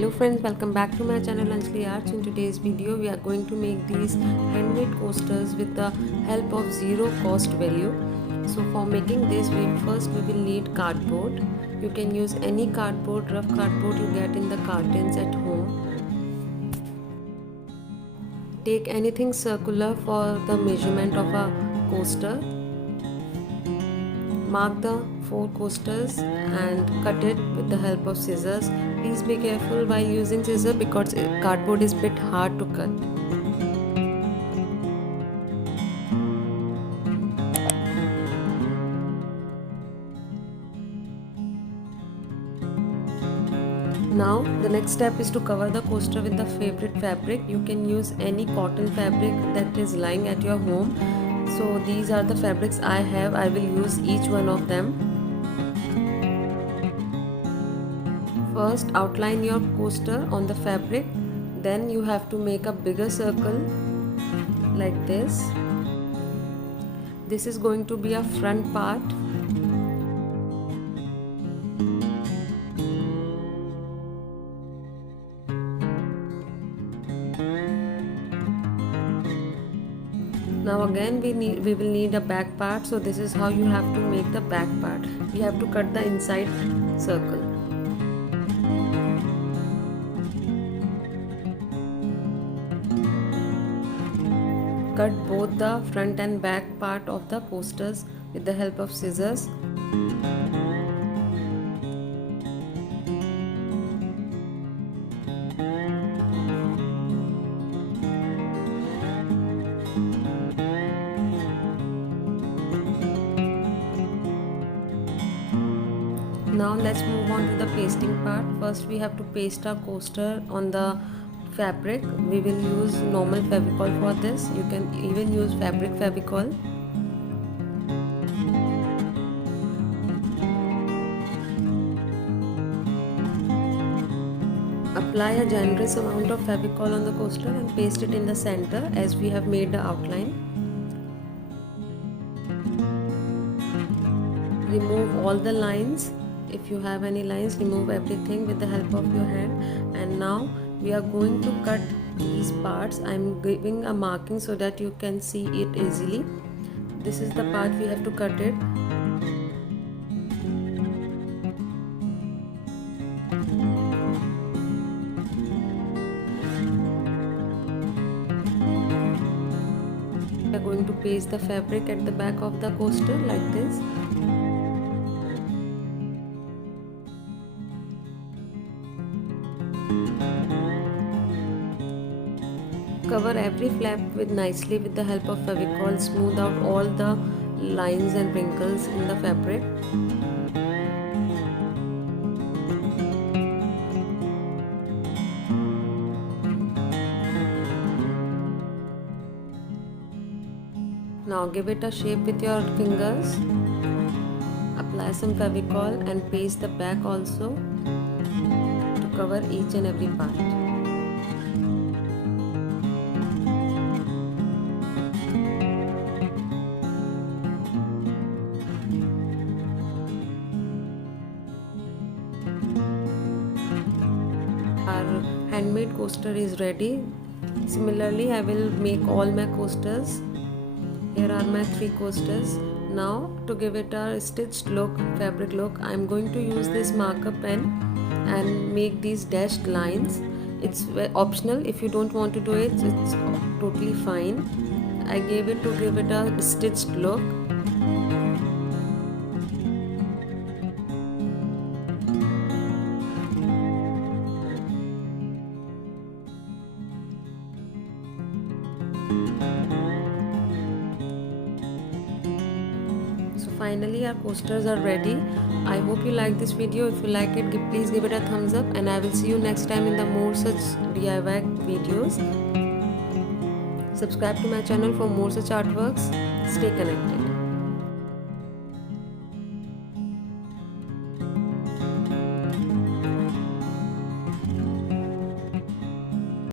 Hello friends, welcome back to my channel Anjali Arts. In today's video we are going to make these handmade coasters with the help of zero cost value. So for making this, we will need cardboard. You can use any cardboard, rough cardboard you get in the cartons at home. Take anything circular for the measurement of a coaster. Mark the 4 coasters and cut it with the help of scissors. Please be careful while using scissors because cardboard is a bit hard to cut. Now the next step is to cover the coaster with the favorite fabric. You can use any cotton fabric that is lying at your home. So these are the fabrics I have. I will use each one of them. First outline your coaster on the fabric. Then you have to make a bigger circle like this. This is going to be a front part. Now again we will need a back part, so this is how you have to make the back part. We have to cut the inside circle. Cut both the front and back part of the coasters with the help of scissors. Now let's move on to the pasting part. First we have to paste our coaster on the fabric. We will use normal Fevicol for this. You can even use fabric Fevicol. Apply a generous amount of Fevicol on the coaster and paste it in the center as we have made the outline. Remove all the lines. If you have any lines, remove everything with the help of your hand. And now we are going to cut these parts. I am giving a marking so that you can see it easily. This is the part we have to cut it. We are going to paste the fabric at the back of the coaster like this. Cover every flap nicely with the help of Fevicol. Smooth out all the lines and wrinkles in the fabric. Now give it a shape with your fingers. Apply some Fevicol and paste the back also to cover each and every part. Our handmade coaster is ready. Similarly, I will make all my coasters. Here are my 3 coasters. Now to give it a stitched look, fabric look, I am going to use this marker pen and make these dashed lines. It's optional. If you don't want to do it, it's totally fine. I gave it to give it a stitched look. Finally our coasters are ready. I hope you like this video. If you like it, please give it a thumbs up, and I will see you next time in the more such DIY videos. Subscribe to my channel for more such artworks. Stay connected.